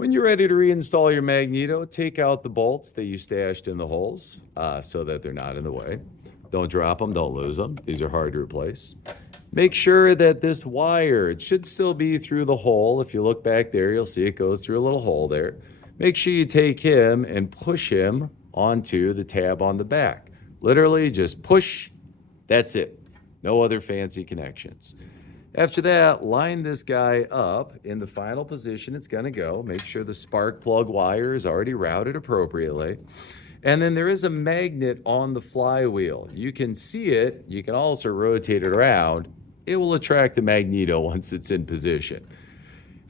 When you're ready to reinstall your Magneto, take out the bolts that you stashed in the holes so that they're not in the way. Don't drop them, don't lose them. These are hard to replace. Make sure that this wire, it should still be through the hole. If you look back there, you'll see it goes through a little hole there. Make sure you take him and push him onto the tab on the back. Literally just push, that's it. No other fancy connections. After that, line this guy up in the final position it's going to go. Make sure the spark plug wire is already routed appropriately. And then there is a magnet on the flywheel. You can see it. You can also rotate it around. It will attract the Magneto once it's in position.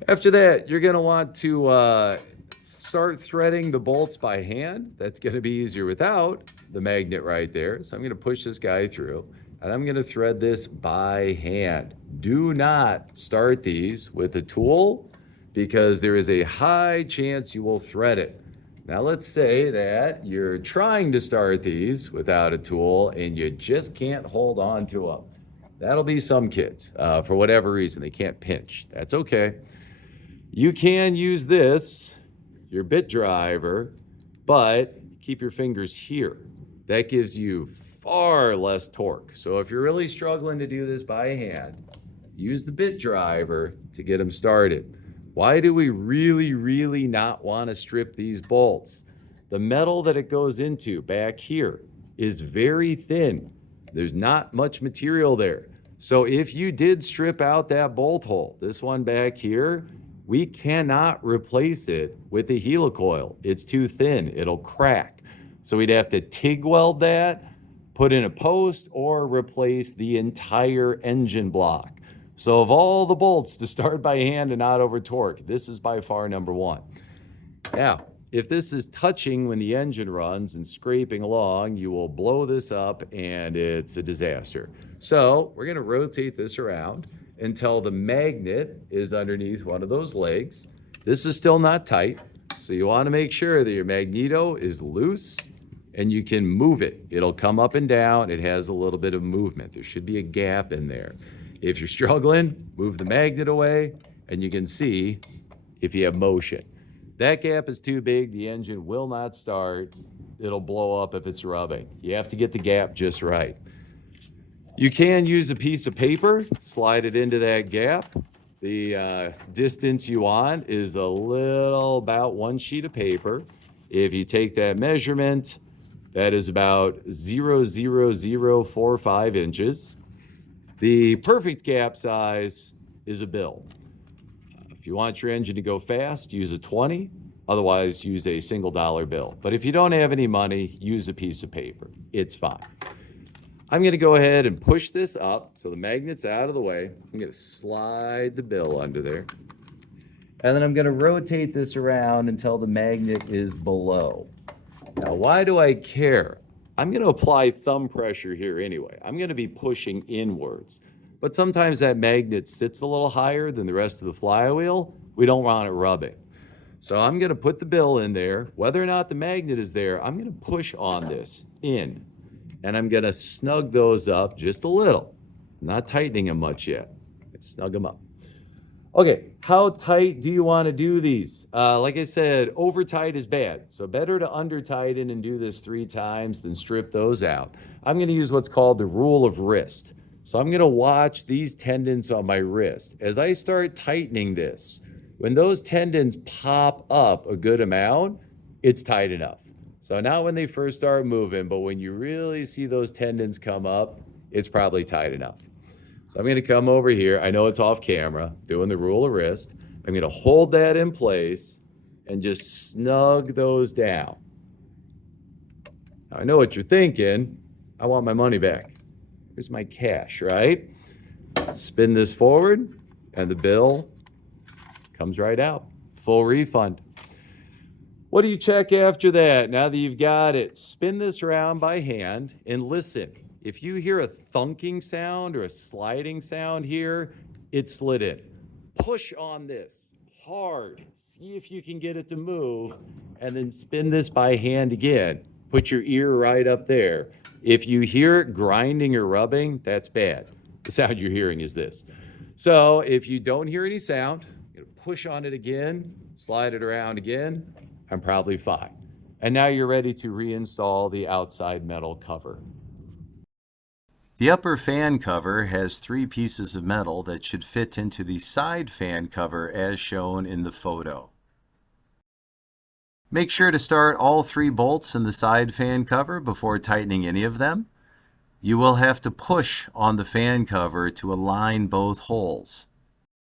After that, you're going to want to start threading the bolts by hand. That's going to be easier without the magnet right there. So I'm going to push this guy through, and I'm going to thread this by hand. Do not start these with a tool because there is a high chance you will thread it. Now let's say that you're trying to start these without a tool and you just can't hold on to them. That'll be some kids. For whatever reason, they can't pinch. That's okay. You can use this, your bit driver, but keep your fingers here. That gives you far less torque. So if you're really struggling to do this by hand, use the bit driver to get them started. Why do we really not want to strip these bolts? The metal that it goes into back here is very thin. There's not much material there. So if you did strip out that bolt hole, this one back here, we cannot replace it with a helicoil. It's too thin, it'll crack. So we'd have to TIG weld that, put in a post, or replace the entire engine block. So of all the bolts to start by hand and not over torque, this is by far number one. Now, if this is touching when the engine runs and scraping along, you will blow this up and it's a disaster. So we're gonna rotate this around until the magnet is underneath one of those legs. This is still not tight, so you wanna make sure that your Magneto is loose and you can move it. It'll come up and down. It has a little bit of movement. There should be a gap in there. If you're struggling, move the magnet away, and you can see if you have motion. That gap is too big, the engine will not start. It'll blow up if it's rubbing. You have to get the gap just right. You can use a piece of paper, slide it into that gap. The distance you want is about one sheet of paper. If you take that measurement, that is about 0.0045 inches. The perfect gap size is a bill. If you want your engine to go fast, use a 20. Otherwise, use a single dollar bill. But if you don't have any money, use a piece of paper. It's fine. I'm going to go ahead and push this up so the magnet's out of the way. I'm going to slide the bill under there. And then I'm going to rotate this around until the magnet is below. Now, why do I care? I'm going to apply thumb pressure here anyway. I'm going to be pushing inwards. But sometimes that magnet sits a little higher than the rest of the flywheel. We don't want it rubbing. So I'm going to put the bill in there. Whether or not the magnet is there, I'm going to push on this in. And I'm going to snug those up just a little. I'm not tightening them much yet. Snug them up. Okay, how tight do you want to do these? Like I said, over tight is bad. So better to under tighten and do this 3 times than strip those out. I'm going to use what's called the rule of wrist. So I'm going to watch these tendons on my wrist. As I start tightening this, when those tendons pop up a good amount, it's tight enough. So not when they first start moving, but when you really see those tendons come up, it's probably tight enough. So I'm going to come over here. I know it's off camera, doing the rule of wrist. I'm going to hold that in place and just snug those down. Now, I know what you're thinking. I want my money back. Here's my cash, right? Spin this forward, and the bill comes right out. Full refund. What do you check after that? Now that you've got it, spin this around by hand and listen. If you hear a thunking sound or a sliding sound here, it slid in. Push on this hard. See if you can get it to move, and then spin this by hand again. Put your ear right up there. If you hear it grinding or rubbing, that's bad. The sound you're hearing is this. So if you don't hear any sound, you're gonna push on it again, slide it around again, I'm probably fine. And now you're ready to reinstall the outside metal cover. The upper fan cover has 3 pieces of metal that should fit into the side fan cover as shown in the photo. Make sure to start all 3 bolts in the side fan cover before tightening any of them. You will have to push on the fan cover to align both holes.